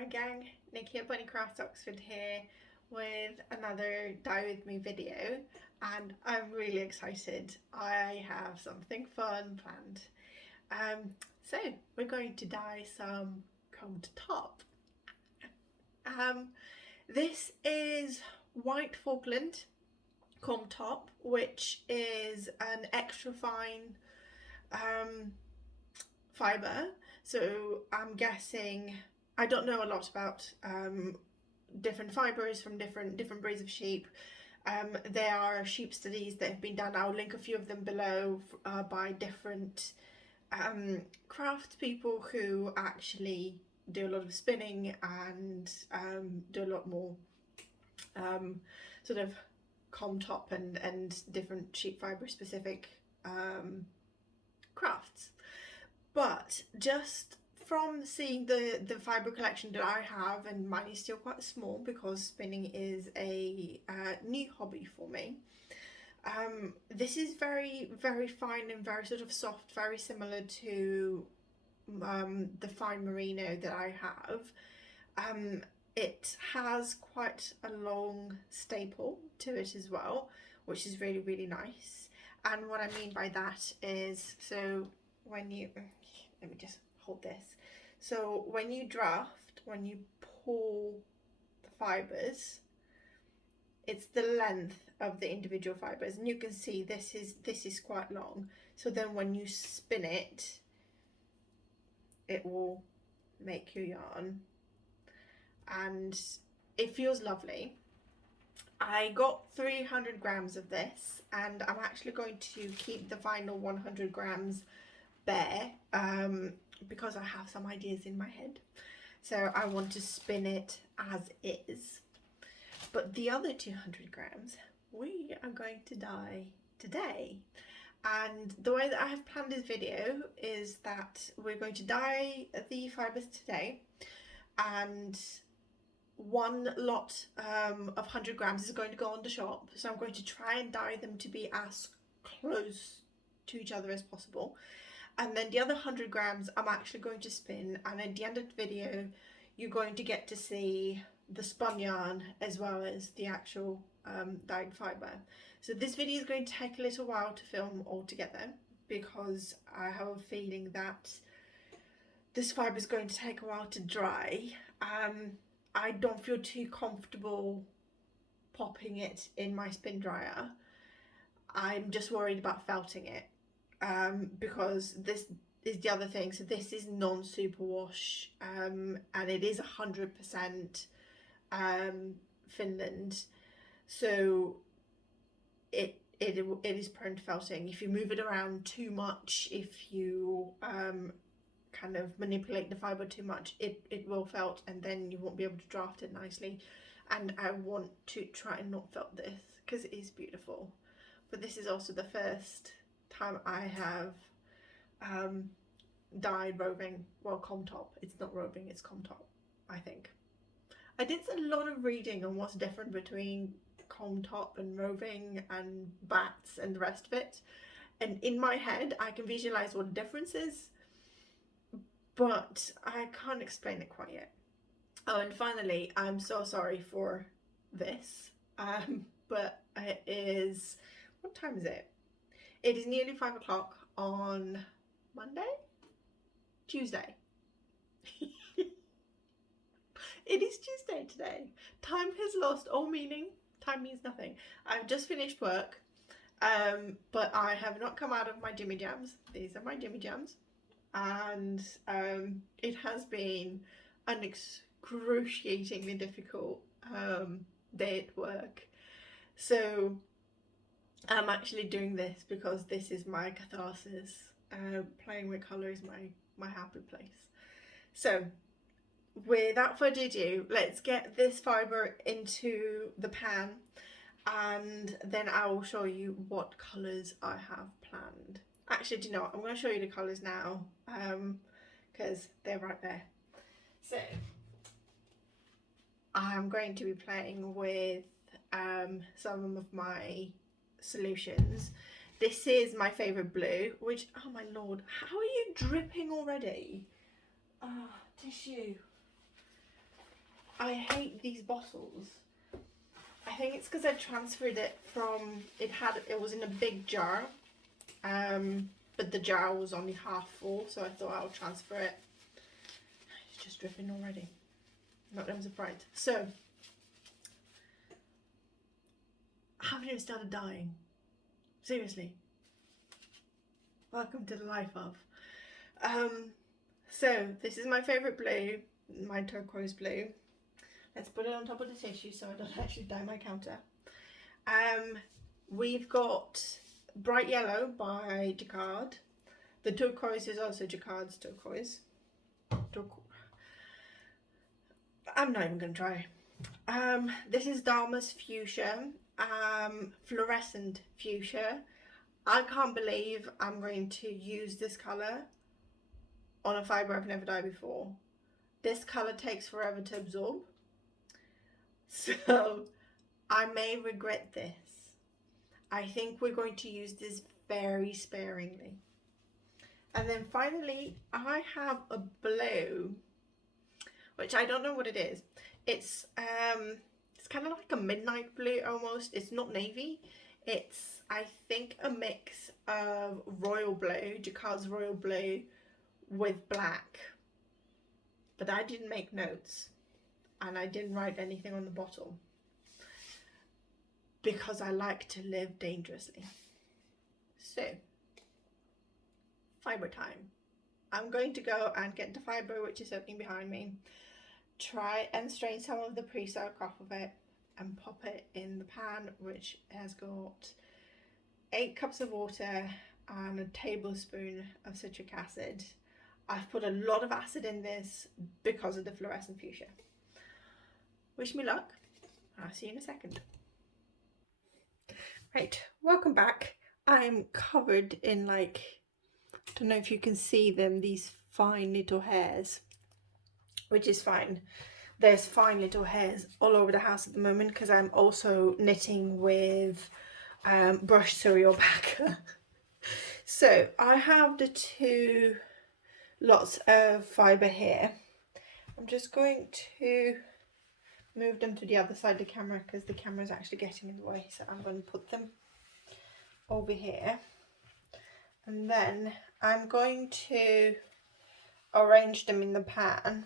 Hi gang, Nikki at Bunny Crafts Oxford here with another Dye With Me video, and I'm really excited. I have something fun planned. So we're going to dye some combed top. This is white Falkland combed top, which is an extra fine fibre. So I'm guessing, I don't know a lot about different fibres from different breeds of sheep. There are sheep studies that have been done. I'll link a few of them below by different craft people who actually do a lot of spinning and do a lot more sort of comb top and different sheep fibre specific crafts. But just from seeing the fibre collection that I have, and mine is still quite small because spinning is a new hobby for me, this is very fine and very sort of soft, very similar to the fine merino that I have. It has quite a long staple to it as well, which is really nice. And what I mean by that is, so when you, let me just hold this. So when you draft, when you pull the fibres, it's the length of the individual fibres, and you can see this is quite long. So then when you spin it, it will make your yarn, and it feels lovely. I got 300 grams of this, and I'm actually going to keep the final 100 grams bare because I have some ideas in my head, so I want to spin it as is. But the other 200 grams we are going to dye today, and the way that I have planned this video is that we're going to dye the fibres today, and one lot of 100 grams is going to go on the shop, so I'm going to try and dye them to be as close to each other as possible. And then the other 100 grams I'm actually going to spin, and at the end of the video you're going to get to see the spun yarn as well as the actual dyed fibre. So this video is going to take a little while to film altogether because I have a feeling that this fibre is going to take a while to dry. I don't feel too comfortable popping it in my spin dryer. I'm just worried about felting it. Because this is the other thing. So this is non-superwash, and it is 100% Finland, so it is prone to felting. If you move it around too much, if you kind of manipulate the fibre too much, it will felt, and then you won't be able to draft it nicely. And I want to try and not felt this because it is beautiful. But this is also the first time I have dyed roving, well, comb top. It's not roving, it's comb top, I think. I did a lot of reading on what's different between comb top and roving and bats and the rest of it, and in my head I can visualize what the difference is, but I can't explain it quite yet. Oh, and finally, I'm so sorry for this, but it is, what time is it? It is nearly 5 o'clock on Tuesday. It is Tuesday today. Time has lost all meaning. Time means nothing. I've just finished work, but I have not come out of my Jimmy Jams. These are my Jimmy Jams, and it has been an excruciatingly difficult day at work. So I'm actually doing this because this is my catharsis. Playing with colour is my happy place. So without further ado, let's get this fibre into the pan, and then I will show you what colours I have planned. Actually, do you know what? I'm going to show you the colours now because they're right there. So I'm going to be playing with some of my solutions. This is my favourite blue, which, oh my lord, how are you dripping already? Ah, tissue. I hate these bottles. I think it's because I transferred it from, it was in a big jar, but the jar was only half full, so I thought I'll transfer it. It's just dripping already. Not that I'm surprised. So, I haven't even started dyeing. Seriously. Welcome to the life of. So this is my favourite blue, my turquoise blue. Let's put it on top of the tissue so I don't actually dye my counter. We've got Bright Yellow by Jacquard. The turquoise is also Jacquard's turquoise. I'm not even going to try. This is Dharma's Fuchsia, fluorescent fuchsia. I can't believe I'm going to use this colour on a fibre I've never dyed before. This colour takes forever to absorb, so I may regret this. I think we're going to use this very sparingly. And then finally, I have a blue, which I don't know what it is. It's kind of like a midnight blue almost. It's not navy. It's, I think, a mix of royal blue, Jacquard's royal blue, with black. But I didn't make notes, and I didn't write anything on the bottle, because I like to live dangerously. So, fibre time. I'm going to go and get the fibre, which is opening behind me, try and strain some of the pre-soak off of it, and pop it in the pan, which has got 8 cups of water and a tablespoon of citric acid. I've put a lot of acid in this because of the fluorescent fuchsia. Wish me luck. I'll see you in a second. Right, welcome back. I'm covered in, like, I don't know if you can see them, these fine little hairs, which is fine. There's fine little hairs all over the house at the moment because I'm also knitting with brush cereal packer. So I have the 2 lots of fibre here. I'm just going to move them to the other side of the camera because the camera is actually getting in the way. So I'm going to put them over here. And then I'm going to arrange them in the pan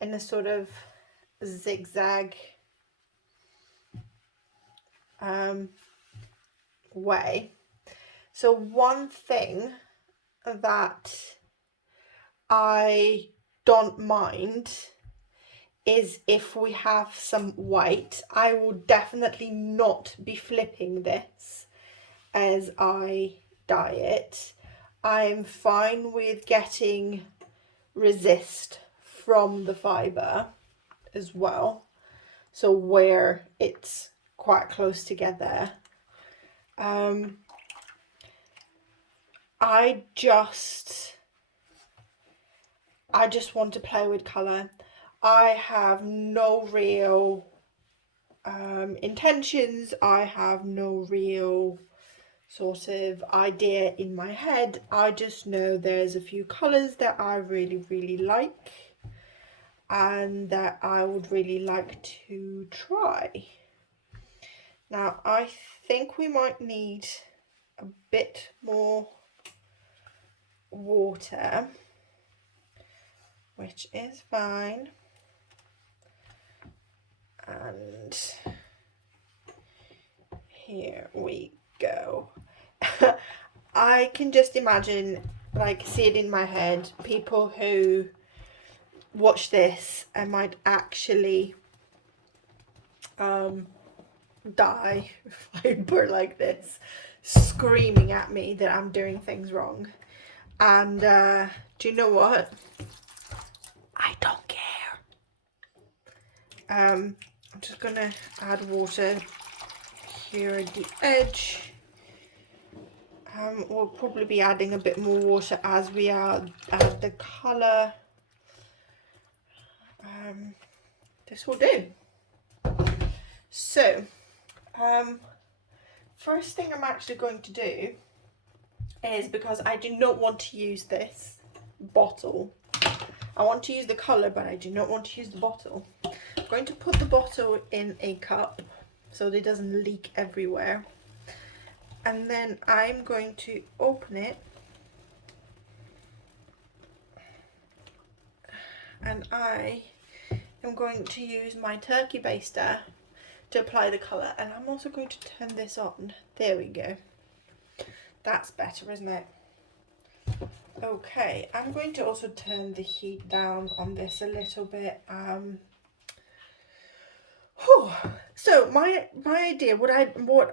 in a sort of zigzag way. So one thing that I don't mind is if we have some white. I will definitely not be flipping this as I dye it. I'm fine with getting resist from the fibre as well, so where it's quite close together. I just want to play with colour. I have no real intentions. I have no real sort of idea in my head. I just know there's a few colours that I really like and that I would really like to try. Now I think we might need a bit more water, which is fine. And here we go. I can just imagine, like, see it in my head, people who watch this and might actually dye fibre like this, screaming at me that I'm doing things wrong. And do you know what? I don't care. I'm just gonna add water here at the edge. We'll probably be adding a bit more water as we add the colour. This will do. So, first thing I'm actually going to do is, because I do not want to use this bottle, I want to use the colour, but I do not want to use the bottle. I'm going to put the bottle in a cup so that it doesn't leak everywhere. And then I'm going to open it, and I am going to use my turkey baster to apply the colour, and I'm also going to turn this on. There we go. That's better, isn't it? Okay, I'm going to also turn the heat down on this a little bit. So my idea, what I would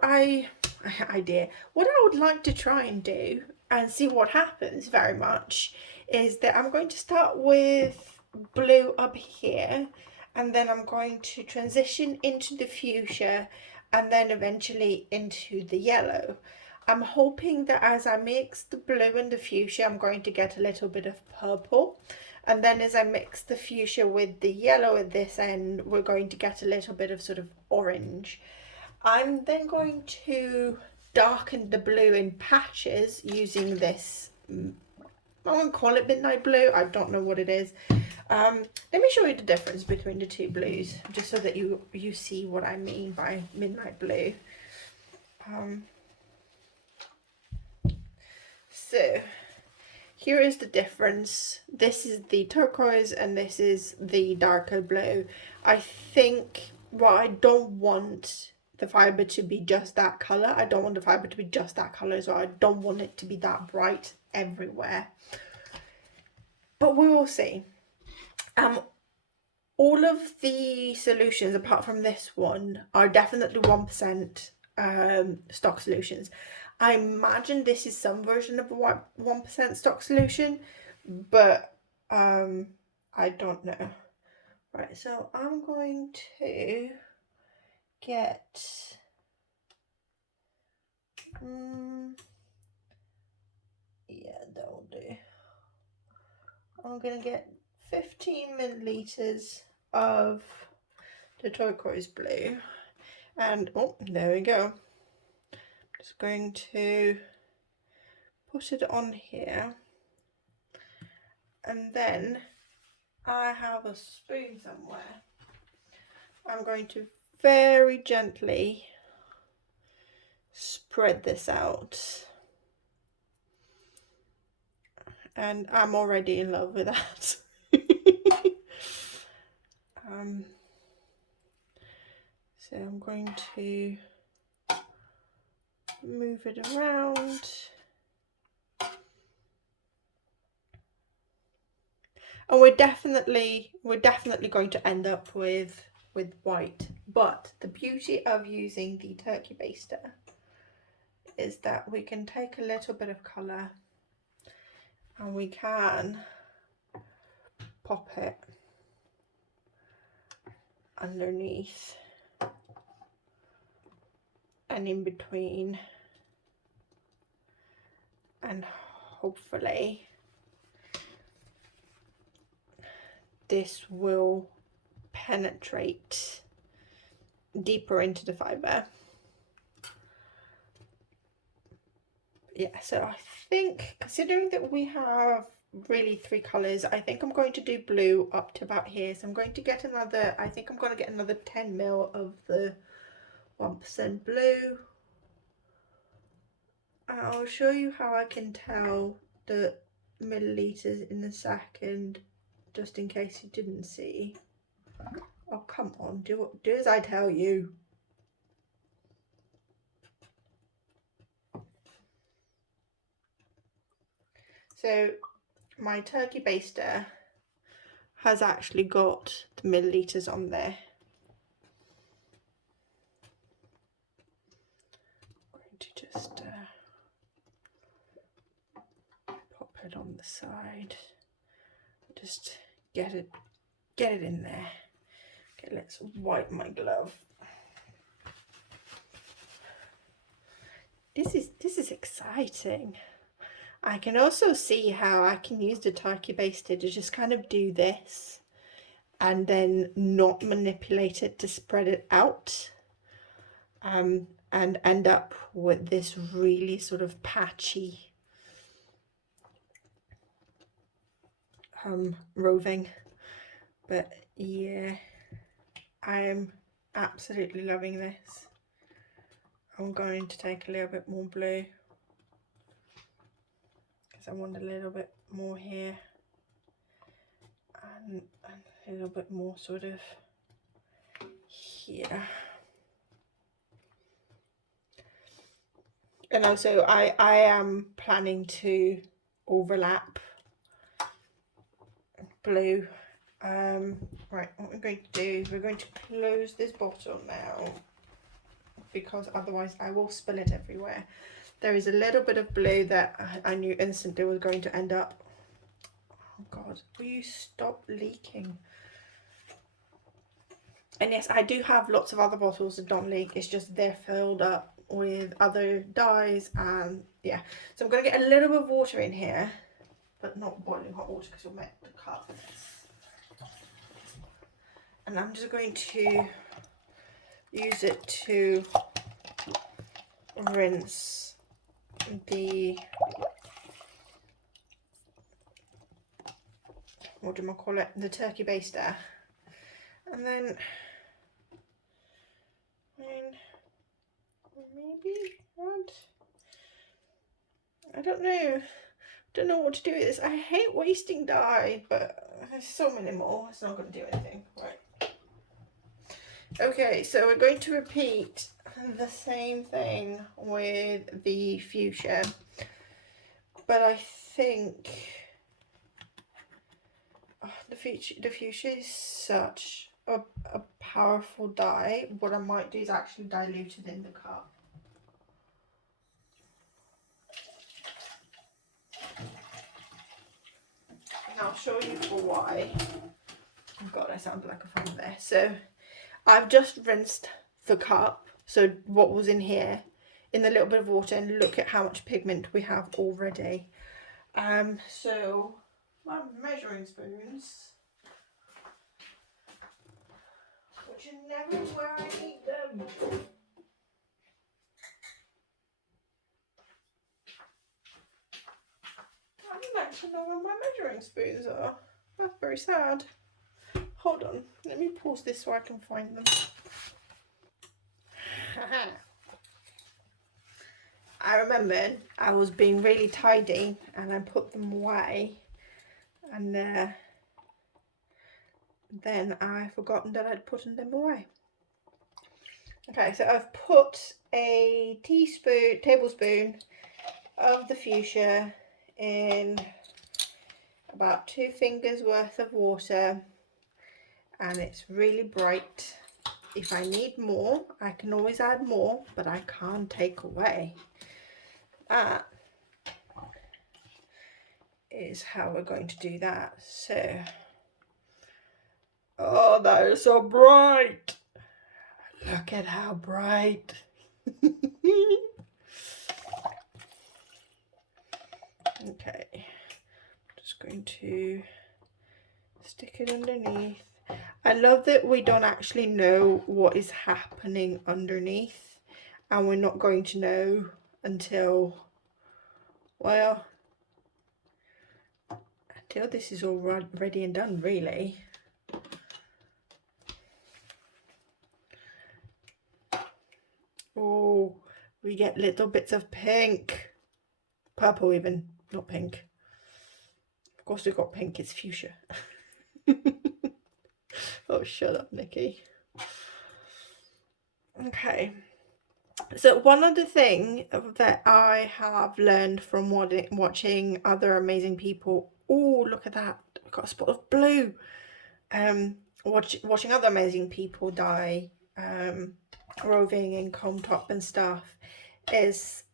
like to try and do and see what happens very much is that I'm going to start with blue up here, and then I'm going to transition into the fuchsia and then eventually into the yellow. I'm hoping that as I mix the blue and the fuchsia, I'm going to get a little bit of purple. And then as I mix the fuchsia with the yellow at this end, we're going to get a little bit of sort of orange. I'm then going to darken the blue in patches using this, I won't call it midnight blue, I don't know what it is. Let me show you the difference between the two blues, just so that you see what I mean by midnight blue. So here is the difference. This is the turquoise and this is the darker blue. I think, well, I don't want the fibre to be just that colour. I don't want the fibre to be just that colour, so I don't want it to be that bright everywhere. But we will see. All of the solutions, apart from this one, are definitely 1% stock solutions. I imagine this is some version of a 1% stock solution, but I don't know. Right, so I'm going to get yeah, that'll do. I'm gonna get 15 milliliters of the turquoise blue, and oh, there we go. Just going to put it on here, and then I have a spoon somewhere. I'm going to very gently spread this out, and I'm already in love with that. So I'm going to move it around. And we're definitely going to end up with white. But the beauty of using the turkey baster is that we can take a little bit of colour and we can pop it underneath and in between, and hopefully this will penetrate deeper into the fibre. Yeah, so I think, considering that we have really 3 colours, I think I'm going to do blue up to about here. So I'm going to get another, I think I'm going to get another 10 ml of the 1% blue. I'll show you how I can tell the milliliters in a second, just in case you didn't see. Oh, come on, do as I tell you. So my turkey baster has actually got the milliliters on there. I'm going to just pop it on the side. Just get it in there. Okay, let's wipe my glove. This is exciting. I can also see how I can use the turkey baster to just kind of do this and then not manipulate it to spread it out, and end up with this really sort of patchy roving. But yeah, I am absolutely loving this. I'm going to take a little bit more blue because I want a little bit more here and a little bit more sort of here. And also I am planning to overlap blue. Right, what we're going to do is we're going to close this bottle now, because otherwise I will spill it everywhere. There is a little bit of blue that I knew instantly was going to end up. Oh God, will you stop leaking? And yes, I do have lots of other bottles that don't leak. It's just they're filled up with other dyes, and yeah. So I'm going to get a little bit of water in here, but not boiling hot water because you'll make the cup. And I'm just going to use it to rinse the, what do I call it, the turkey baster. And then maybe add, I don't know what to do with this. I hate wasting dye, but there's so many more, it's not going to do anything. Right. Okay, so we're going to repeat the same thing with the fuchsia, but I think the fuchsia is such a powerful dye. What I might do is actually dilute it in the cup. And I'll show you for why. Oh God, I sounded like a fan there. So I've just rinsed the cup, so what was in here, in a little bit of water, and look at how much pigment we have already. So my measuring spoons, which are never where I need them. I don't actually know where my measuring spoons are. That's very sad. Hold on, let me pause this so I can find them. I remembered I was being really tidy and I put them away, and then I forgotten that I'd put them away. Okay, so I've put a tablespoon of the fuchsia in about 2 fingers worth of water, and it's really bright. If I need more, I can always add more, but I can't take away. That is how we're going to do that. So, oh, that is so bright. Look at how bright. Okay, just going to stick it underneath. I love that we don't actually know what is happening underneath, and we're not going to know until, well, until this is all ready and done, really. Oh, we get little bits of pink, purple even, not pink. Of course we've got pink, it's fuchsia. Oh, shut up, Nikki. Okay. So one other thing that I have learned from watching other amazing people, oh, look at that, we've got a spot of blue. Watching other amazing people dye roving and comb top and stuff, is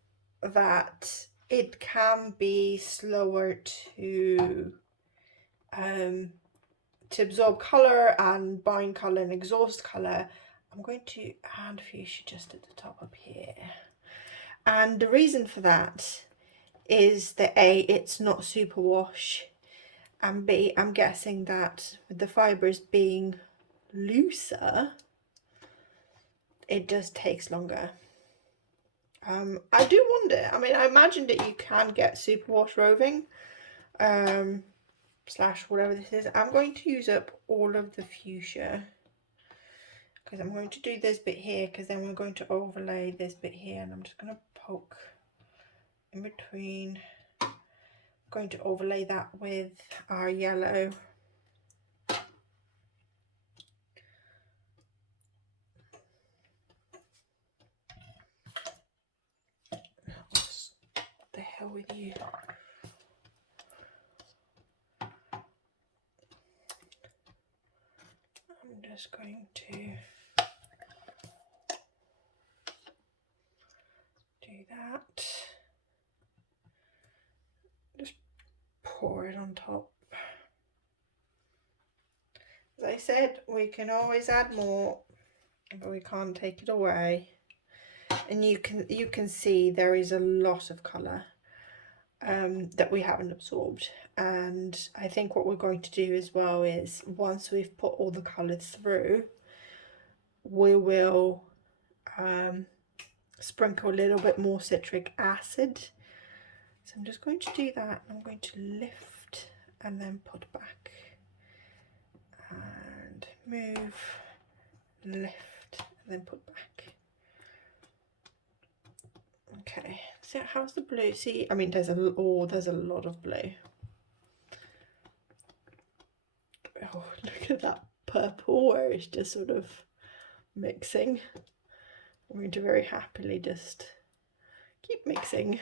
that it can be slower to absorb colour and bind colour and exhaust colour. I'm going to add fuchsia just at the top up here, and the reason for that is that A, it's not superwash, and B, I'm guessing that with the fibres being looser, it just takes longer. I do wonder, I mean, I imagine that you can get superwash roving, slash whatever this is. I'm going to use up all of the fuchsia because I'm going to do this bit here, because then we're going to overlay this bit here, and I'm just going to poke in between. I'm going to overlay that with our yellow. What the hell with you? I'm just going to do that. Just pour it on top. As I said, we can always add more, but we can't take it away. And you can see there is a lot of colour that we haven't absorbed. And I think what we're going to do as well is, once we've put all the colour through, we will sprinkle a little bit more citric acid. So I'm just going to do that. I'm going to lift and then put back, and move, lift, and then put back. Okay, so how's the blue? See, I mean, there's a lot of blue. Oh, look at that purple where it's just sort of mixing. I'm going to very happily just keep mixing.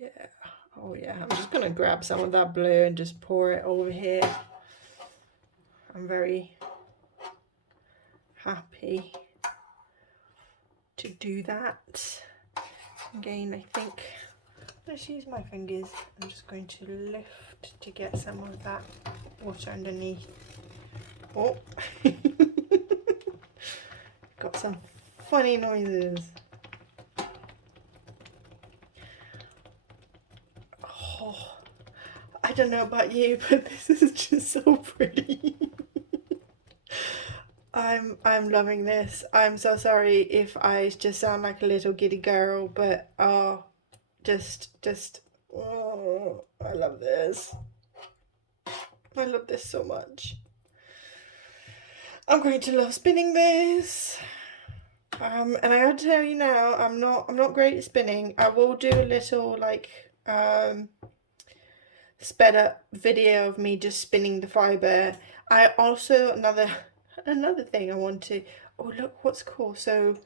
Yeah, oh yeah, I'm just going to grab some of that blue and just pour it over here. I'm very happy to do that. Again, I think, let's use my fingers. I'm just going to lift to get some of that water underneath. Oh, got some funny noises. Oh, I don't know about you, but this is just so pretty. I'm loving this. I'm so sorry if I just sound like a little giddy girl, but oh, oh, I love this. I love this so much. I'm going to love spinning this. And I gotta tell you now, I'm not great at spinning. I will do a little like sped up video of me just spinning the fibre. I also another thing I want to, oh look what's cool. So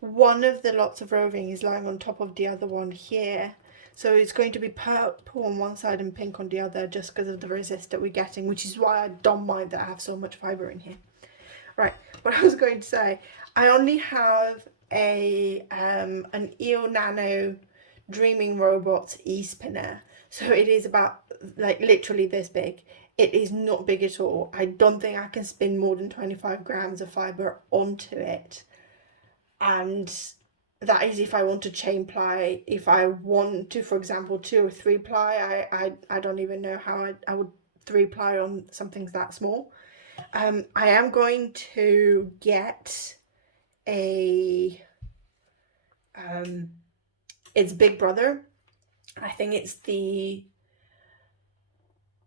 one of the lots of roving is lying on top of the other one here. So it's going to be purple on one side and pink on the other, just because of the resist that we're getting, which is why I don't mind that I have so much fibre in here. Right, what I was going to say, I only have an Eel Nano Dreaming Robots e-spinner. So it is about like literally this big. It is not big at all. I don't think I can spin more than 25 grams of fibre onto it. And that is if I want to chain ply. If I want to, for example, 2 or 3 ply, I don't even know how I would 3 ply on something that small. I am going to get a it's Big Brother. I think it's the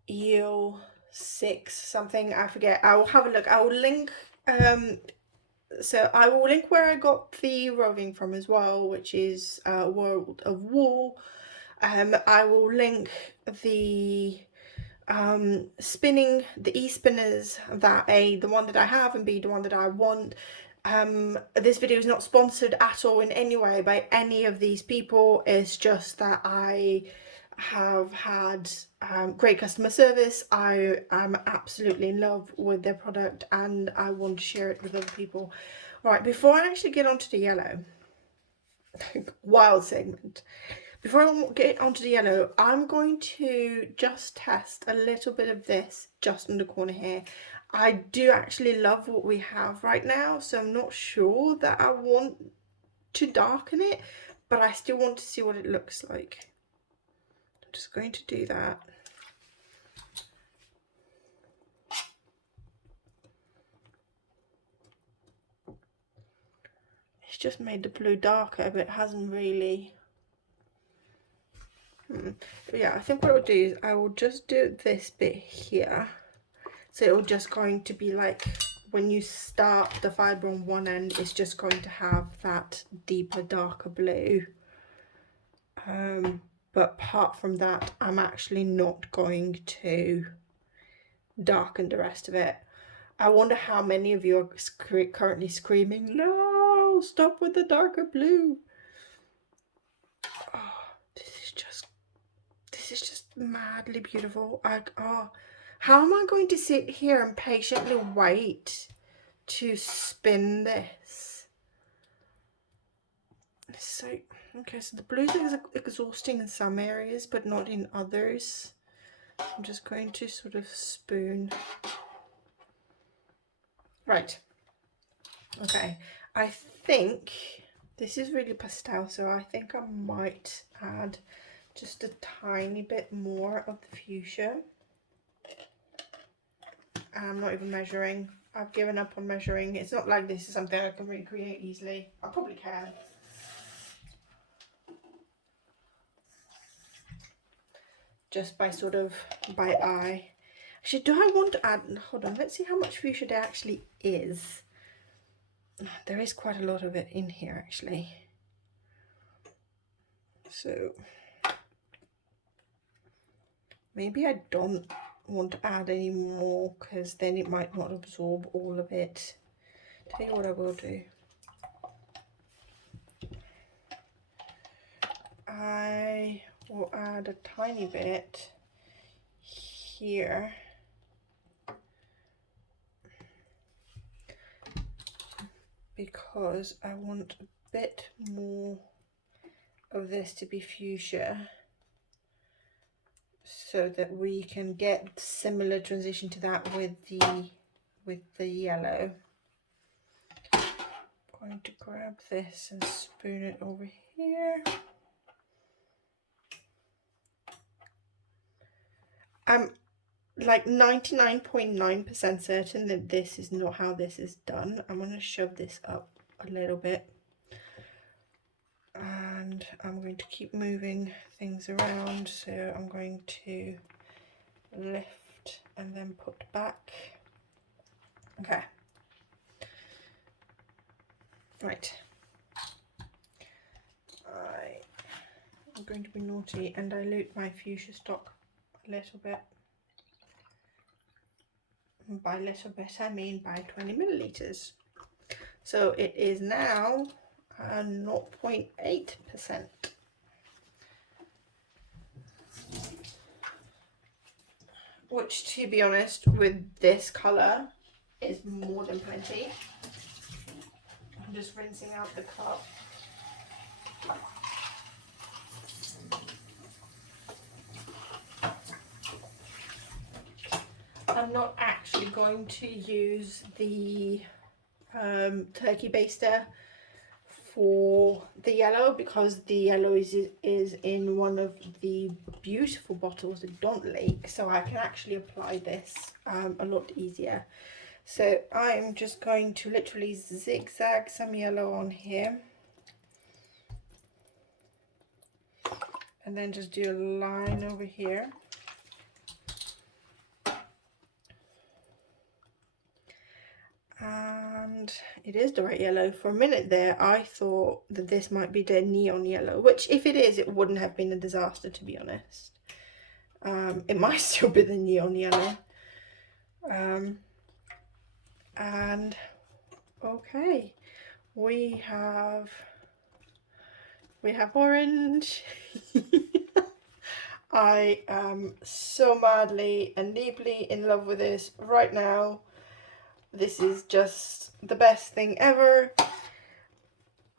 Eel 6 something, I forget. I will have a look. I will link so I will link where I got the roving from as well, which is World of Wool. I will link the spinning, the e-spinners, that A, the one that I have, and B, the one that I want. This video is not sponsored at all in any way by any of these people. It's just that I have had great customer service. I am absolutely in love with their product and I want to share it with other people. Right, before I actually get onto the yellow, wild segment. Before I get onto the yellow, I'm going to just test a little bit of this just in the corner here. I do actually love what we have right now, so I'm not sure that I want to darken it, but I still want to see what it looks like. I'm just going to do that. It's just made the blue darker, but it hasn't really... yeah, I think what I'll do is I will just do this bit here. So it'll just going to be like when you start the fibre on one end, it's just going to have that deeper, darker blue. But apart from that, I'm actually not going to darken the rest of it. I wonder how many of you are currently screaming, no, stop with the darker blue. Oh, this is just madly beautiful. How am I going to sit here and patiently wait to spin this? So, okay, so the blues is exhausting in some areas, but not in others. I'm just going to sort of spoon. Right. Okay, I think this is really pastel, so I think I might add just a tiny bit more of the fuchsia. I'm not even measuring. I've given up on measuring. It's not like this is something I can recreate easily. I probably can. Just by sort of by eye. Actually, do I want to add, hold on, let's see how much fuchsia there actually is. There is quite a lot of it in here actually. So maybe I don't want to add any more because then it might not absorb all of it. Tell you what I will do. I will add a tiny bit here. Because I want a bit more of this to be fuchsia so that we can get similar transition to that with the yellow. I'm going to grab this and spoon it over here. I'm like 99.9% certain that this is not how this is done. I'm going to shove this up a little bit. And I'm going to keep moving things around, so I'm going to lift and then put back. Okay. Right. I'm going to be naughty and dilute my fuchsia stock a little bit. And by little bit I mean by 20 milliliters. So it is now 0.8%. Which, to be honest, with this colour is more than plenty. I'm just rinsing out the cup. I'm not actually going to use the turkey baster for the yellow because the yellow is in one of the beautiful bottles that don't leak, so I can actually apply this a lot easier. So I'm just going to literally zigzag some yellow on here and then just do a line over here. And it is the right yellow. For a minute there I thought that this might be the neon yellow, which if it is, it wouldn't have been a disaster, to be honest. It might still be the neon yellow. And okay, we have orange. I am so madly and deeply in love with this right now. This is just the best thing ever.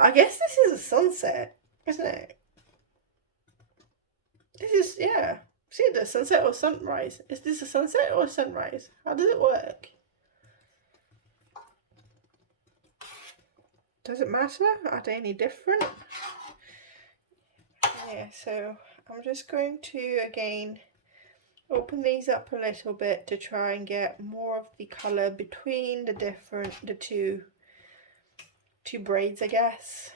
I guess this is a sunset, isn't it? This is, yeah. See the sunset or sunrise? Is this a sunset or a sunrise? How does it work? Does it matter? Are they any different? Yeah, so I'm just going to, again, open these up a little bit to try and get more of the colour between the two braids, I guess.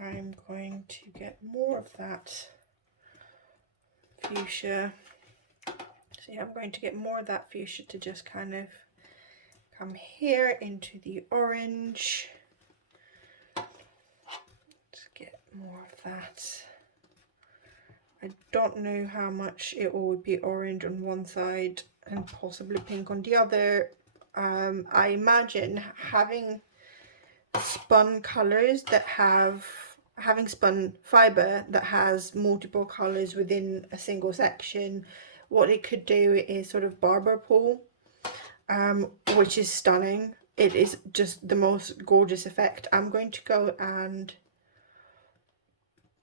I'm going to get more of that fuchsia. So yeah, I'm going to get more of that fuchsia to just kind of come here into the orange. Let's get more of that. I don't know how much it will be orange on one side and possibly pink on the other. I imagine having spun colors that having spun fibre that has multiple colors within a single section, what it could do is sort of barber pole, which is stunning. It is just the most gorgeous effect. I'm going to go and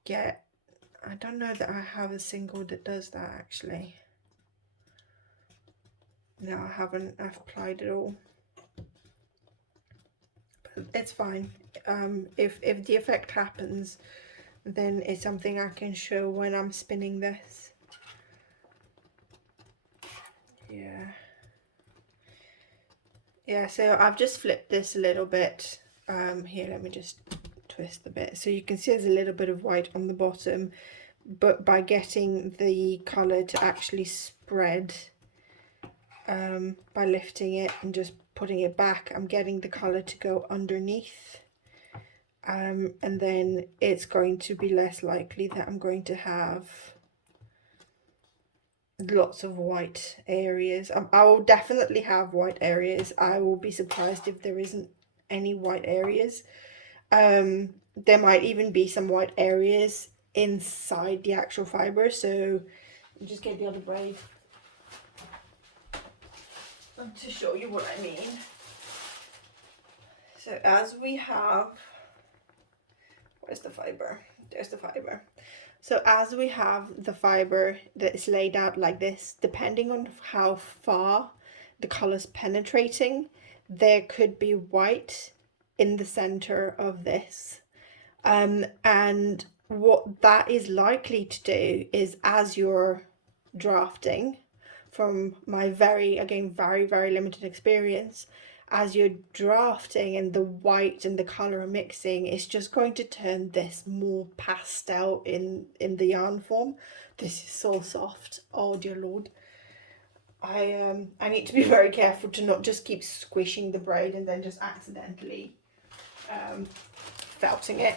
get, I don't know that I have a single that does that actually. No, I haven't. I've applied it all. But it's fine. If the effect happens, then it's something I can show when I'm spinning this. Yeah, so I've just flipped this a little bit. Here, let me just twist a bit. So you can see there's a little bit of white on the bottom, but by getting the colour to actually spread, by lifting it and just putting it back, I'm getting the colour to go underneath. And then it's going to be less likely that I'm going to have lots of white areas. I will definitely have white areas. I will be surprised if there isn't any white areas. There might even be some white areas inside the actual fibre. So just get the other braid to show you what I mean. So as we have, where's the fibre? There's the fibre. So as we have the fibre that is laid out like this, depending on how far the colour's penetrating, there could be white in the centre of this. And what that is likely to do is, as you're drafting, from my very limited experience, as you're drafting and the white and the colour are mixing, it's just going to turn this more pastel in the yarn form. This is so soft. Oh dear Lord. I need to be very careful to not just keep squishing the braid and then just accidentally felting it.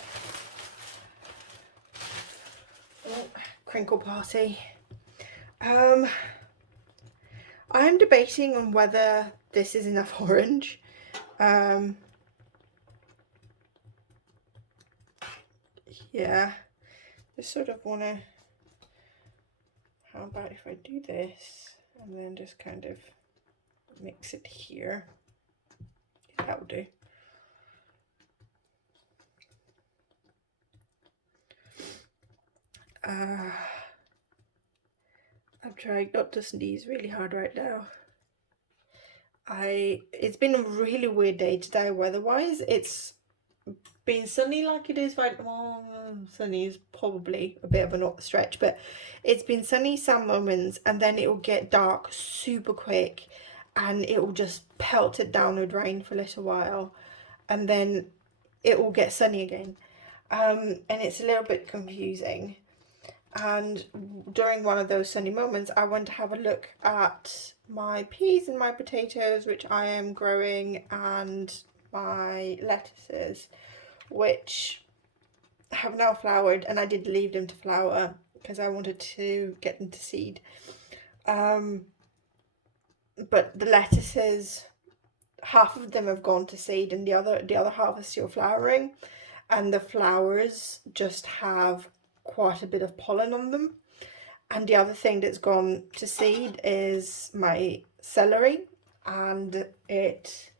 Oh, crinkle party. I'm debating on whether this is enough orange. Yeah, just sort of want to, how about if I do this and then just kind of mix it here. That will do. I'm trying not to sneeze really hard right now. It's been a really weird day today weather-wise. It's been sunny like it is right, well, sunny is probably a bit of a stretch, but it's been sunny some moments and then it will get dark super quick and it will just pelt it down with rain for a little while and then it will get sunny again, and it's a little bit confusing. And during one of those sunny moments, I went to have a look at my peas and my potatoes, which I am growing, and my lettuces, which have now flowered, and I did leave them to flower because I wanted to get them to seed. But the lettuces, half of them have gone to seed and the other half is still flowering, and the flowers just have quite a bit of pollen on them. And the other thing that's gone to seed is my celery, and it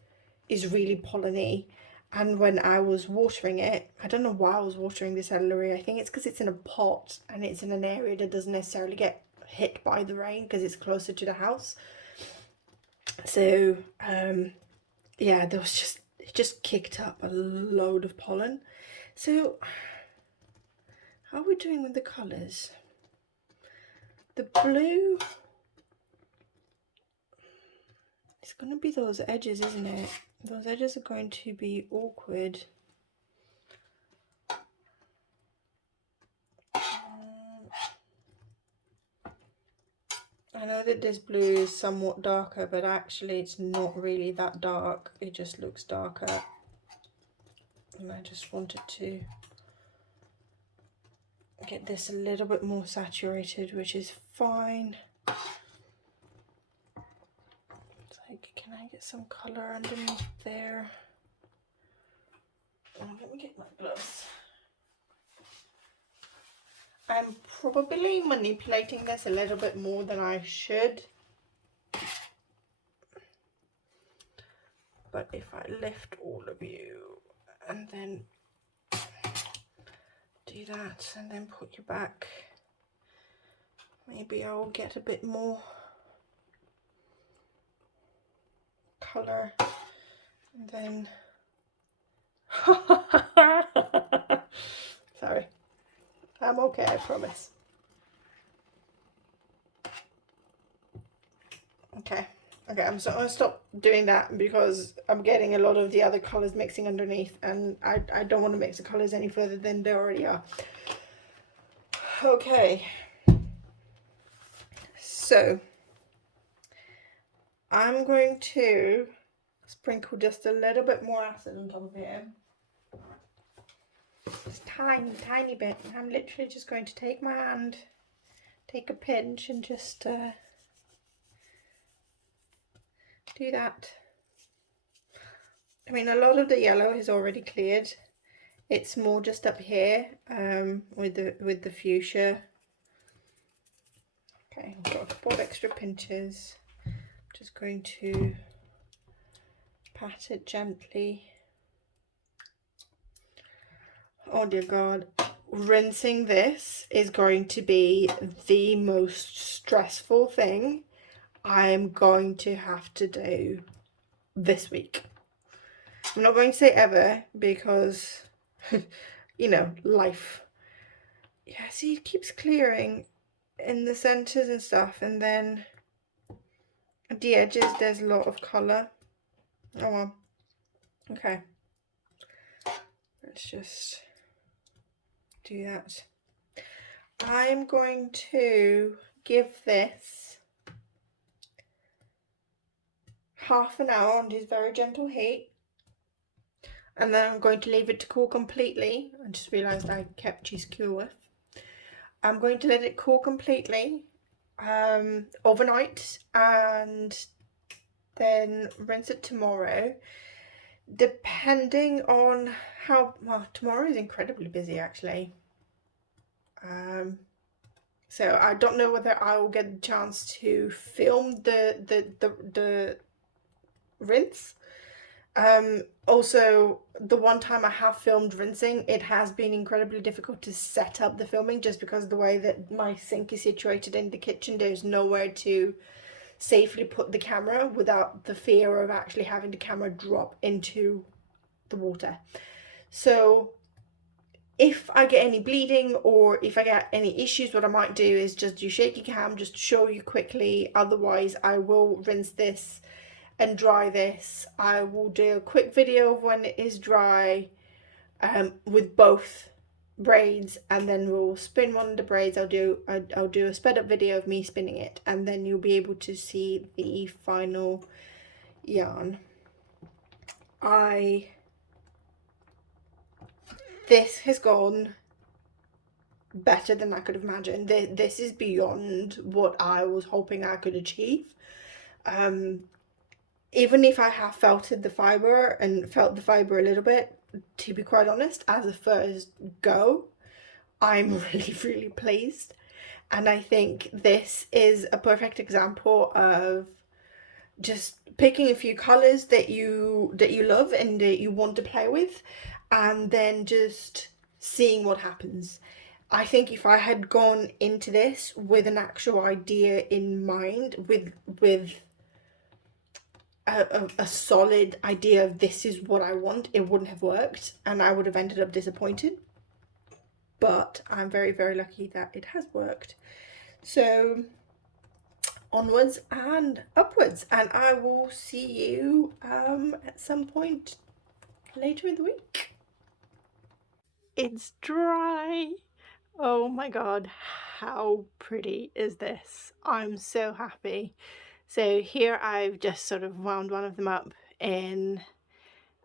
is really polleny. And when I was watering it, I don't know why I was watering the celery. I think it's because it's in a pot and it's in an area that doesn't necessarily get hit by the rain because it's closer to the house. So yeah, there was it just kicked up a load of pollen. So how are we doing with the colours? The blue, it's going to be those edges, isn't it? Those edges are going to be awkward. I know that this blue is somewhat darker, but actually it's not really that dark. It just looks darker. And I just wanted to get this a little bit more saturated, which is fine. It's like, can I get some colour underneath there? Oh, let me get my gloves. I'm probably manipulating this a little bit more than I should. But if I lift all of you and then do that and then put you back, maybe I will get a bit more colour. And then sorry, I'm okay, I promise. Okay, I'm gonna stop doing that because I'm getting a lot of the other colours mixing underneath, and I don't want to mix the colours any further than they already are. Okay, so I'm going to sprinkle just a little bit more acid on top of it. Just tiny bit. I'm literally just going to take my hand, take a pinch, and just do that. I mean, a lot of the yellow is already cleared. It's more just up here with the fuchsia. Okay, I've got a couple of extra pinches. I'm just going to pat it gently. Oh dear God, rinsing this is going to be the most stressful thing I'm going to have to do this week. I'm not going to say ever because, you know, life. Yeah, see, it keeps clearing in the centres and stuff, and then at the edges there's a lot of colour. Oh well. Okay. Let's just do that. I'm going to give this half an hour on this very gentle heat, and then I'm going to leave it to cool completely. I just realised I kept cheese cool with. I'm going to let it cool completely overnight, and then rinse it tomorrow. Depending on how, well, tomorrow is incredibly busy actually. So I don't know whether I will get the chance to film the rinse. Also, the one time I have filmed rinsing, it has been incredibly difficult to set up the filming just because of the way that my sink is situated in the kitchen. There's nowhere to safely put the camera without the fear of actually having the camera drop into the water. So if I get any bleeding or if I get any issues, what I might do is just do shaky cam just to show you quickly. Otherwise, I will rinse this and dry this. I will do a quick video of when it is dry with both braids, and then we'll spin one of the braids. I'll do a sped up video of me spinning it, and then you'll be able to see the final yarn. This has gone better than I could have imagined. This is beyond what I was hoping I could achieve. Even if I have felted the fibre and felt the fibre a little bit, to be quite honest, as a first go, I'm really pleased. And I think this is a perfect example of just picking a few colours that you love and that you want to play with, and then just seeing what happens. I think if I had gone into this with an actual idea in mind, with a solid idea of this is what I want, it wouldn't have worked and I would have ended up disappointed. But I'm very lucky that it has worked. So onwards and upwards, and I will see you at some point later in the week. It's dry. Oh my God, how pretty is this? I'm so happy. So here I've just sort of wound one of them up in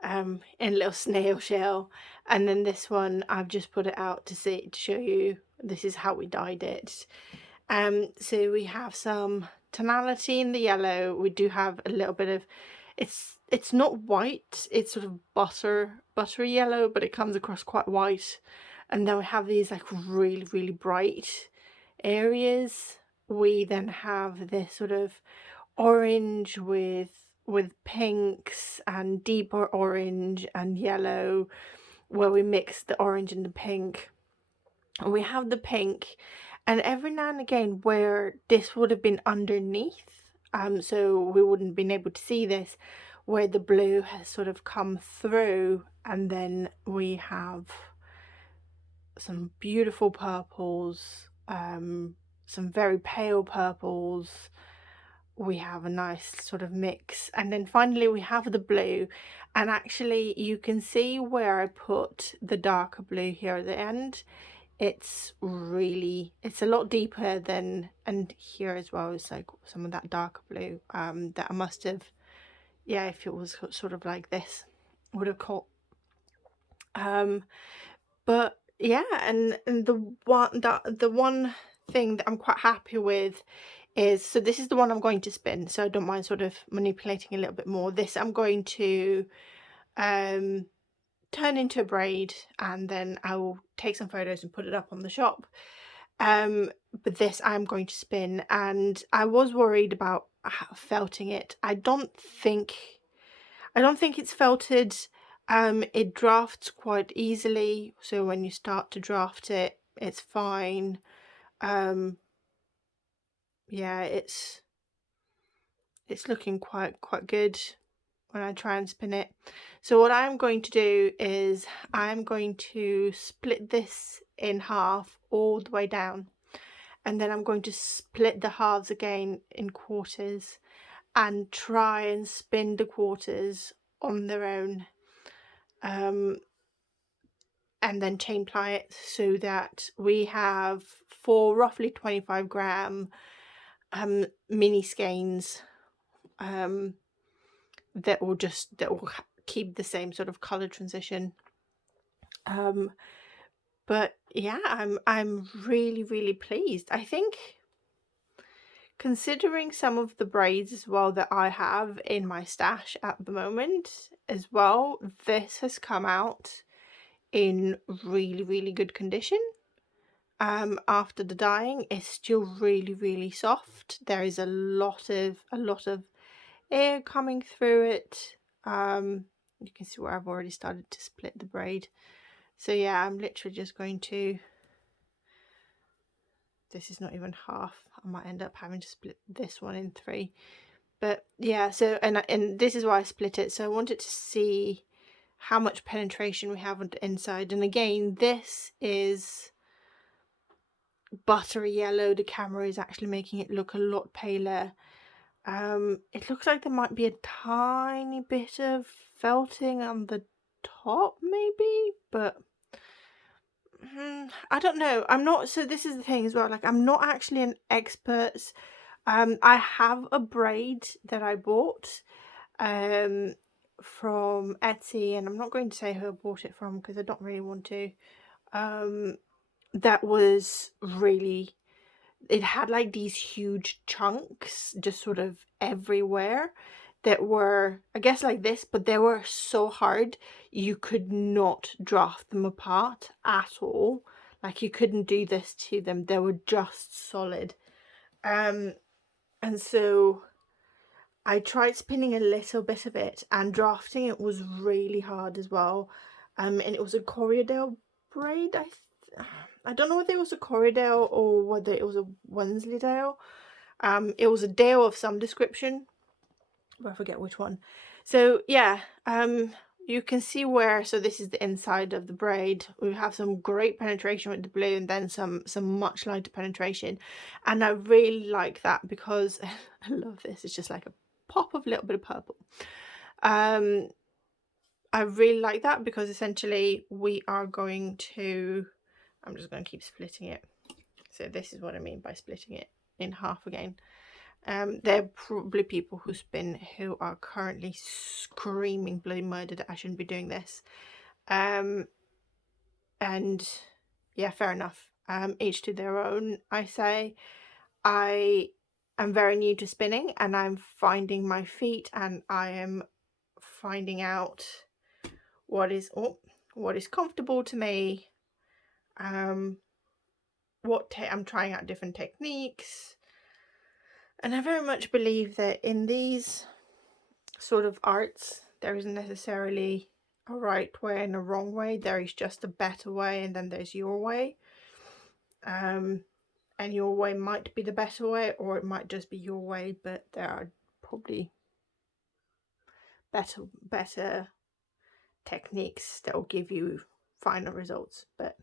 a little snail shell, and then this one I've just put it out to show you this is how we dyed it. So we have some tonality in the yellow. We do have a little bit of, it's not white, it's sort of buttery yellow, but it comes across quite white. And then we have these like really bright areas. We then have this sort of orange with pinks and deeper orange and yellow, where we mix the orange and the pink. And we have the pink, and every now and again where this would have been underneath, so we wouldn't have been able to see this, where the blue has sort of come through, and then we have some beautiful purples, some very pale purples. We have a nice sort of mix, and then finally we have the blue. And actually you can see where I put the darker blue here at the end. It's a lot deeper than, and here as well is like some of that darker blue that I must have, yeah, if it was sort of like this, would have caught. But yeah, and the one thing that I'm quite happy with is, so this is the one I'm going to spin, so I don't mind sort of manipulating a little bit more. This I'm going to turn into a braid, and then I will take some photos and put it up on the shop. But this I'm going to spin, and I was worried about felting it. I don't think it's felted. It drafts quite easily, so when you start to draft it, it's fine. Yeah, it's looking quite good when I try and spin it. So what I'm going to do is I'm going to split this in half all the way down, and then I'm going to split the halves again in quarters and try and spin the quarters on their own, and then chain ply it, so that we have 4 roughly 25 gram mini skeins that will keep the same sort of color transition. But yeah, I'm really pleased. I think, considering some of the braids as well that I have in my stash at the moment as well, this has come out in really good condition. After the dyeing, it's still really soft. There is a lot of air coming through it. You can see where I've already started to split the braid. So yeah, I'm literally just going to, this is not even half, I might end up having to split this one in 3. But yeah, so and this is why I split it. So I wanted to see how much penetration we have on the inside. And again, this is buttery yellow. The camera is actually making it look a lot paler. It looks like there might be a tiny bit of felting on the top maybe, but I don't know. I'm not, so this is the thing as well, like I'm not actually an expert. I have a braid that I bought from Etsy, and I'm not going to say who I bought it from because I don't really want to. That was really, it had like these huge chunks just sort of everywhere that were, I guess, like this, but they were so hard you could not draft them apart at all. Like you couldn't do this to them. They were just solid. And so I tried spinning a little bit of it, and drafting it was really hard as well. And it was a Corriedale braid. I don't know whether it was a Corriedale or whether it was a Wensleydale. It was a dale of some description, but I forget which one. So yeah, you can see where, so this is the inside of the braid. We have some great penetration with the blue, and then some much lighter penetration. And I really like that because I love this. It's just like a pop of a little bit of purple. I really like that because essentially we are going to, I'm just going to keep splitting it. So this is what I mean by splitting it in half again. There are probably people who spin who are currently screaming bloody murder that I shouldn't be doing this. And yeah, fair enough. Each to their own, I say. I am very new to spinning, and I'm finding my feet, and I am finding out what is comfortable to me. I'm trying out different techniques, and I very much believe that in these sort of arts there isn't necessarily a right way and a wrong way. There is just a better way, and then there's your way. And your way might be the better way, or it might just be your way, but there are probably better techniques that will give you final results. But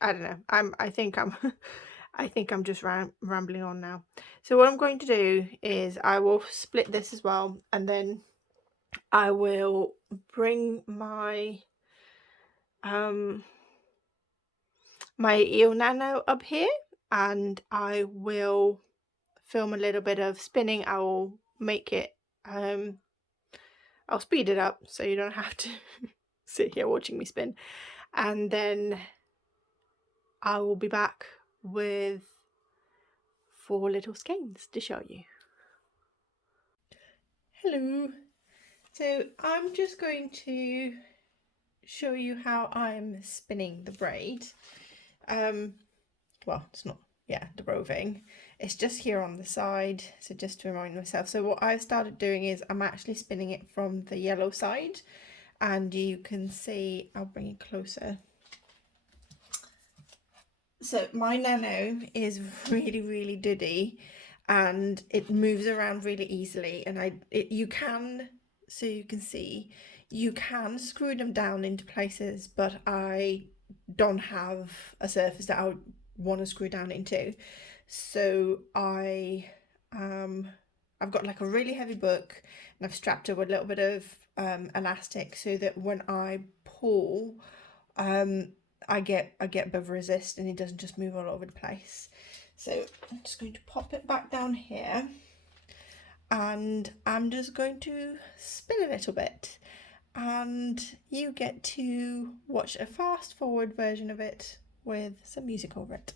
I don't know. I think I'm just rambling on now. So what I'm going to do is I will split this as well, and then I will bring my my eel nano up here, and I will film a little bit of spinning. I will make it I'll speed it up so you don't have to sit here watching me spin, and then I will be back with 4 little skeins to show you. Hello. So I'm just going to show you how I'm spinning the braid. Well, it's not, the roving. It's just here on the side, so just to remind myself. So what I've started doing is I'm actually spinning it from the yellow side, and you can see, I'll bring it closer. So my nano is really duddy, and it moves around really easily, and you can screw them down into places, but I don't have a surface that I would want to screw down into. So I've got like a really heavy book, and I've strapped it with a little bit of elastic, so that when I pull, I get a bit of resist, and it doesn't just move all over the place. So I'm just going to pop it back down here, and I'm just going to spin a little bit, and you get to watch a fast forward version of it with some music over it.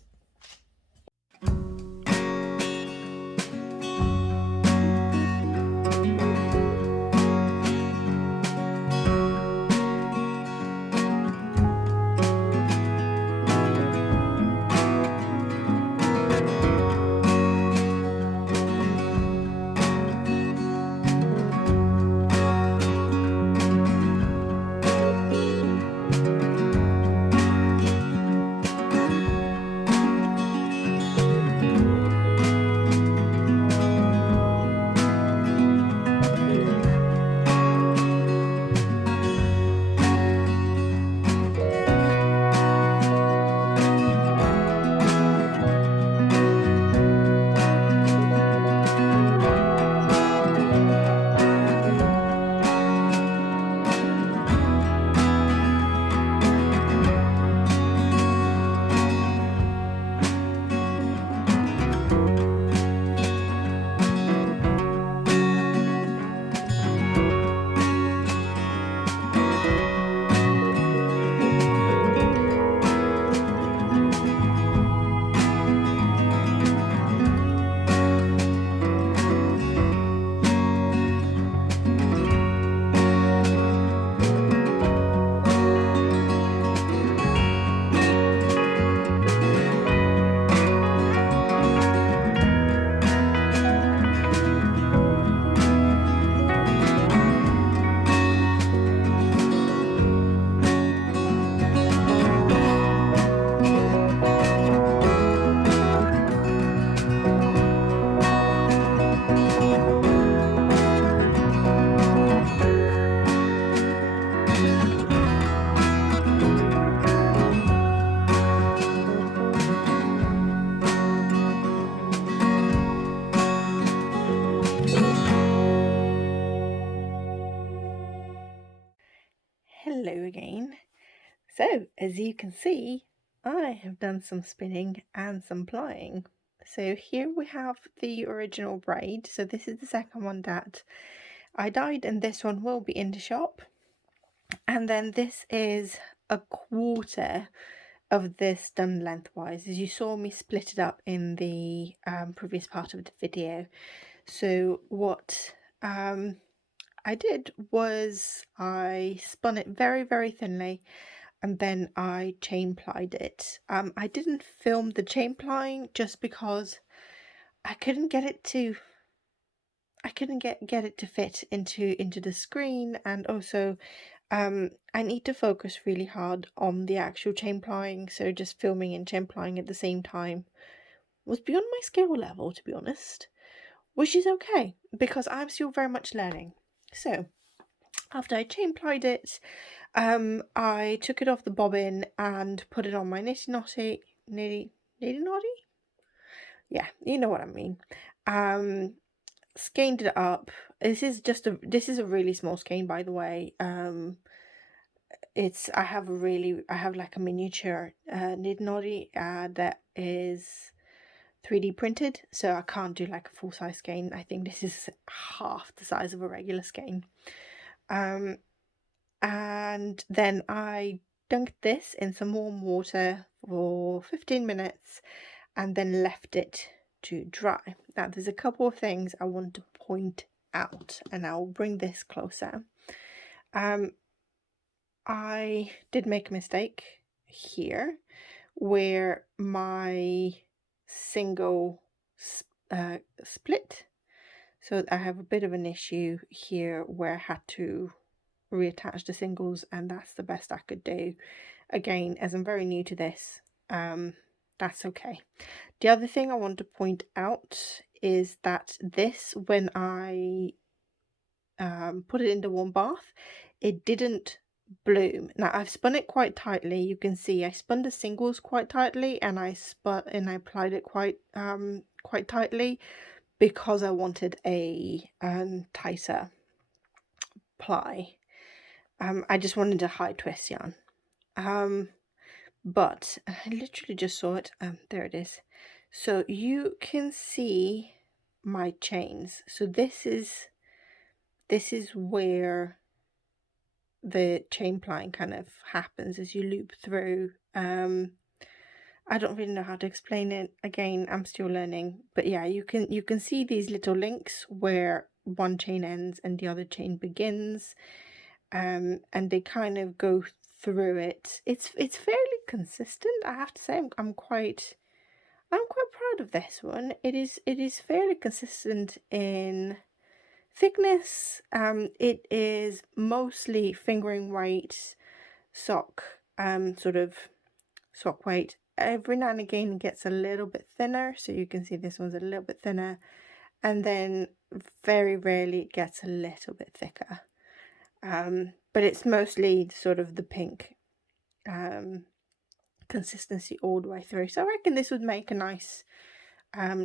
Hello again. So as you can see, I have done some spinning and some plying. So here we have the original braid. So this is the second one that I dyed, and this one will be in the shop. And then this is a quarter of this done lengthwise, as you saw me split it up in the previous part of the video. So what I did was I spun it very, very thinly, and then I chain plied it. I didn't film the chain plying just because I couldn't get it to get it to fit into the screen, and also I need to focus really hard on the actual chain plying, so just filming and chain plying at the same time was beyond my skill level, to be honest, which is okay because I'm still very much learning. So after I chain plied it, I took it off the bobbin and put it on my nitty knotty. Yeah, you know what I mean. Skeined it up. This is a really small skein, by the way. I have like a miniature knit knotty that is 3D printed, so I can't do like a full size skein. I think this is half the size of a regular skein. And then I dunked this in some warm water for 15 minutes and then left it to dry. Now there's a couple of things I want to point out, and I'll bring this closer. I did make a mistake here where my single split. So I have a bit of an issue here where I had to reattach the singles, and that's the best I could do. Again, as I'm very new to this, that's okay. The other thing I want to point out is that this, when I put it in the warm bath, it didn't bloom. Now I've spun it quite tightly. You can see I spun the singles quite tightly, and I applied it quite tightly because I wanted a tighter ply. I just wanted a high twist yarn. But I literally just saw it. There it is. So you can see my chains. So this is where the chain plying kind of happens as you loop through. I don't really know how to explain it. Again, I'm still learning. But yeah, you can see these little links where one chain ends and the other chain begins. And they kind of go through it. It's fairly consistent, I have to say. I'm quite proud of this one. It is fairly consistent in thickness. It is mostly fingering weight sock, sort of sock weight. Every now and again it gets a little bit thinner, so you can see this one's a little bit thinner, and then very rarely it gets a little bit thicker. But it's mostly sort of the pink consistency all the way through. So I reckon this would make a nice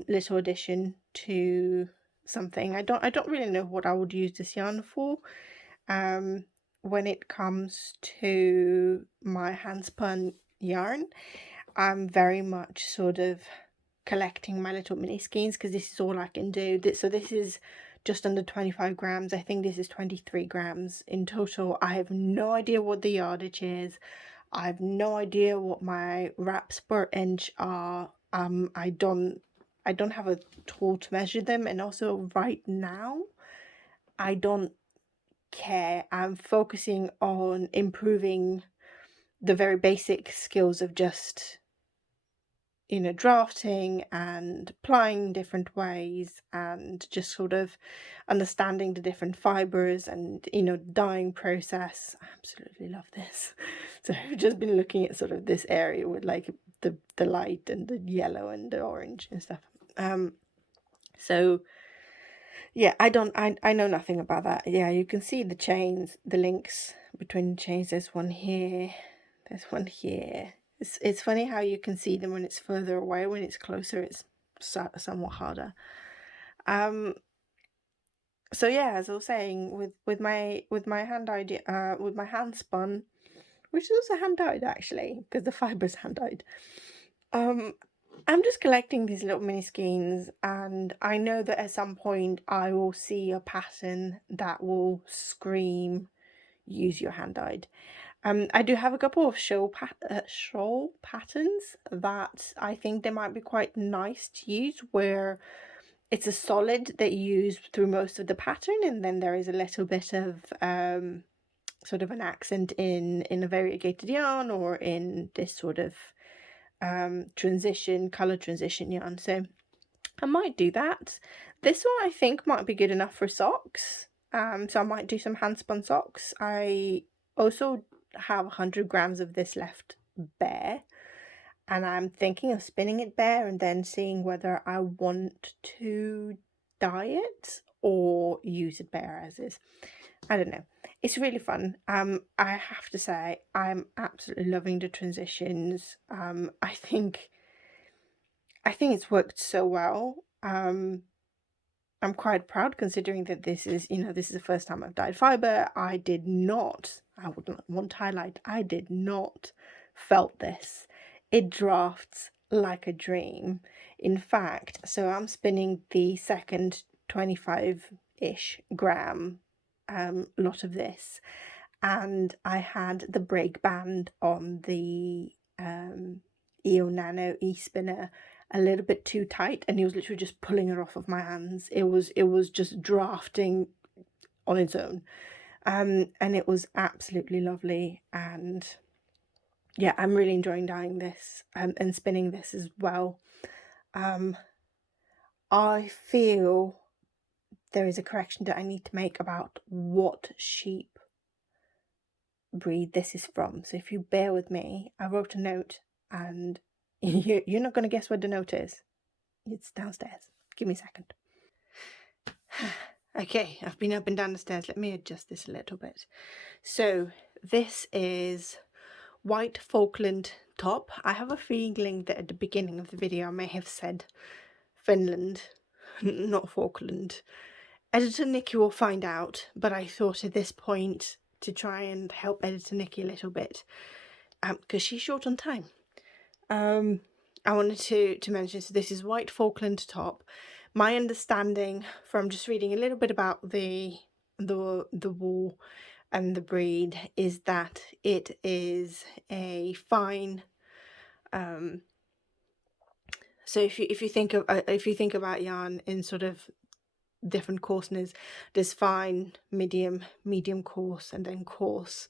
little addition to something. I don't really know what I would use this yarn for. When it comes to my hand spun yarn, I'm very much sort of collecting my little mini skeins because this is all I can do. So this is just under 25 grams. I think this is 23 grams in total. I have no idea what the yardage is. I have no idea what my wraps per inch are. I don't have a tool to measure them, and also right now I don't care. I'm focusing on improving the very basic skills of just, you know, drafting and plying different ways, and just sort of understanding the different fibers and, you know, dyeing process. I absolutely love this. So I've just been looking at sort of this area with like the light and the yellow and the orange and stuff. So yeah, I know nothing about that. Yeah, you can see the chains, the links between the chains. There's one here, there's one here. It's funny how you can see them when it's further away. When it's closer, it's somewhat harder. So yeah, as I was saying, with my hand idea, with my hand spun, which is also hand dyed actually, because the fiber's hand dyed. I'm just collecting these little mini skeins, and I know that at some point I will see a pattern that will scream, use your hand dyed. I do have a couple of shawl patterns that I think they might be quite nice to use, where it's a solid that you use through most of the pattern, and then there is a little bit of sort of an accent in a variegated yarn or in this sort of color transition yarn. So I might do that. This one I think might be good enough for socks. So I might do some hand spun socks. I also have 100 grams of this left bare, and I'm thinking of spinning it bare and then seeing whether I want to dye it or use it bare as is. I don't know. It's really fun. I have to say I'm absolutely loving the transitions. I think it's worked so well. I'm quite proud considering that this is the first time I've dyed fibre. I would want to highlight, I did not felt this. It drafts like a dream. In fact, so I'm spinning the second 25-ish gram lot of this, and I had the break band on the EO Nano e-spinner a little bit too tight, and he was literally just pulling it off of my hands. It was just drafting on its own, and it was absolutely lovely. And yeah, I'm really enjoying dyeing this and spinning this as well. I feel there is a correction that I need to make about what sheep breed this is from. So if you bear with me, I wrote a note, and you're not going to guess what the note is. It's downstairs. Give me a second. Okay, I've been up and down the stairs. Let me adjust this a little bit. So this is white Falkland top. I have a feeling that at the beginning of the video I may have said Finland, not Falkland. Editor Nikki will find out, but I thought at this point to try and help Editor Nikki a little bit, because she's short on time. I wanted to mention, so this is white Falkland top. My understanding from just reading a little bit about the wool and the breed is that it is a fine. So if you think about yarn in sort of different coarseness, there's fine, medium coarse, and then coarse.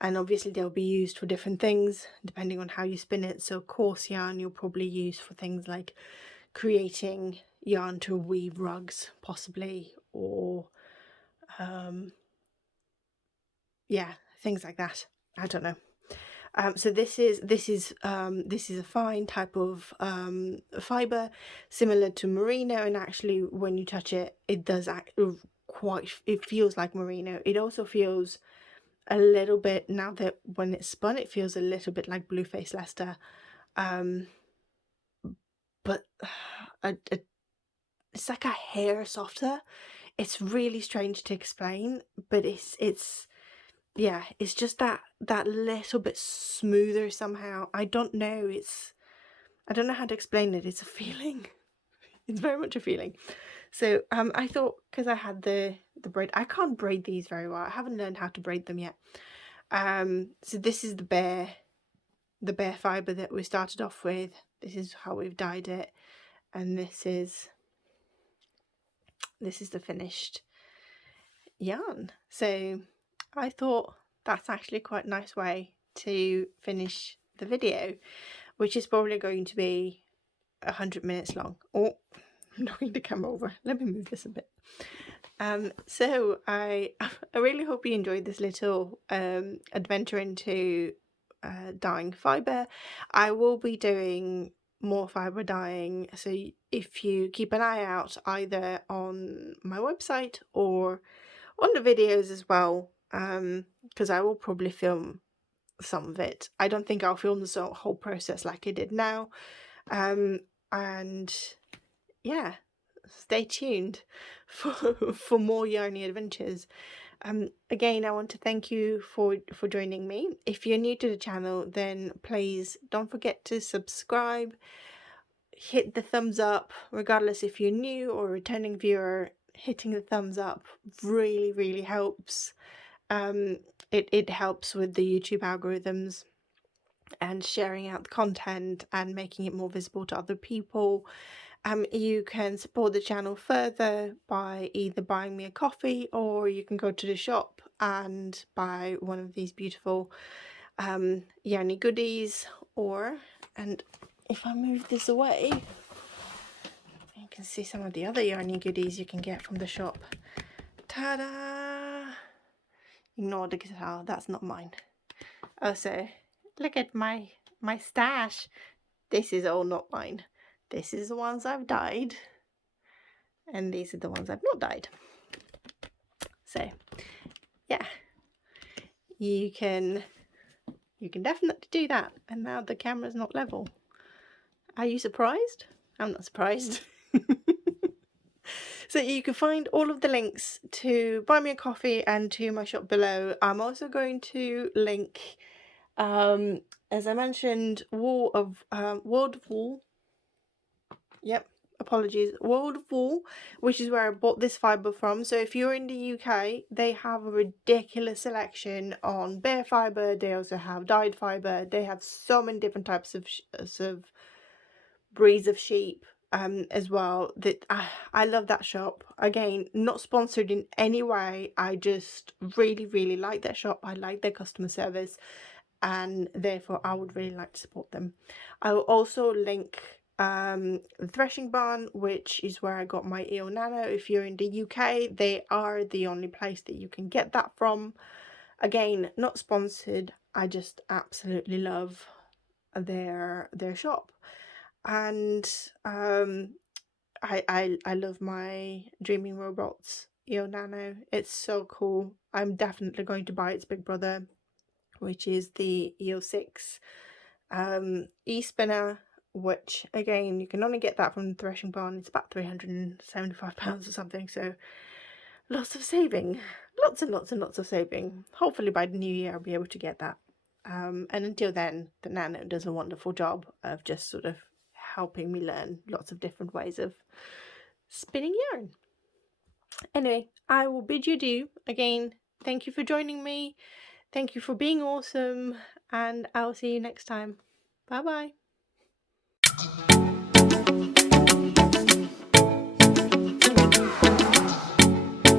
And obviously they'll be used for different things depending on how you spin it. So coarse yarn you'll probably use for things like creating yarn to weave rugs, possibly, or yeah, things like that. I don't know. So this is a fine type of fibre, similar to merino, and actually when you touch it, it does it feels like merino. It also feels a little bit, now that when it's spun, it feels a little bit like Blueface Leicester, but it's like a hair softer. It's really strange to explain, but it's yeah, it's just that little bit smoother somehow. I don't know how to explain it. It's a feeling. It's very much a feeling. So I thought, because I had the braid, I can't braid these very well. I haven't learned how to braid them yet. So this is the bare fibre that we started off with. This is how we've dyed it, and this is the finished yarn. So I thought that's actually quite a nice way to finish the video, which is probably going to be 100 minutes long. Oh, I'm knocking the camera over. Let me move this a bit. So I really hope you enjoyed this little adventure into dyeing fibre. I will be doing more fibre dyeing, so if you keep an eye out either on my website or on the videos as well, because I will probably film some of it. I don't think I'll film the whole process like I did now, and yeah, stay tuned for more yarny adventures. Again, I want to thank you for joining me. If you're new to the channel, then please don't forget to subscribe, hit the thumbs up, regardless if you're new or a returning viewer. Hitting the thumbs up really helps. It helps with the YouTube algorithms and sharing out the content and making it more visible to other people. You can support the channel further by either buying me a coffee, or you can go to the shop and buy one of these beautiful yarny goodies. And if I move this away, you can see some of the other yarny goodies you can get from the shop. Ta-da! Ignore the guitar, that's not mine. Also, look at my stash. This is all not mine. This is the ones I've dyed, and these are the ones I've not dyed. So yeah, you can definitely do that. And now the camera's not level. Are you surprised? I'm not surprised. So you can find all of the links to buy me a coffee and to my shop below. I'm also going to link, as I mentioned, World of Wool. Yep, apologies. World of Wool, which is where I bought this fibre from. So if you're in the UK, they have a ridiculous selection on bare fibre. They also have dyed fibre. They have so many different types of breeds of sheep as well. That I love that shop. Again, not sponsored in any way. I just really like their shop. I like their customer service, and therefore I would really like to support them. I will also link the threshing barn, which is where I got my EO Nano. If you're in the UK, they are the only place that you can get that from. Again, not sponsored. I just absolutely love their shop. And I love my Dreaming Robots EO Nano. It's so cool. I'm definitely going to buy its big brother, which is the EO6 e-spinner, which again you can only get that from the threshing barn. It's about £375 or something, so lots of saving, lots and lots of saving. Hopefully by the new year I'll be able to get that, and until then the Nano does a wonderful job of just sort of helping me learn lots of different ways of spinning yarn. Anyway, I will bid you adieu. Again, thank you for joining me, thank you for being awesome, and I'll see you next time. Bye bye.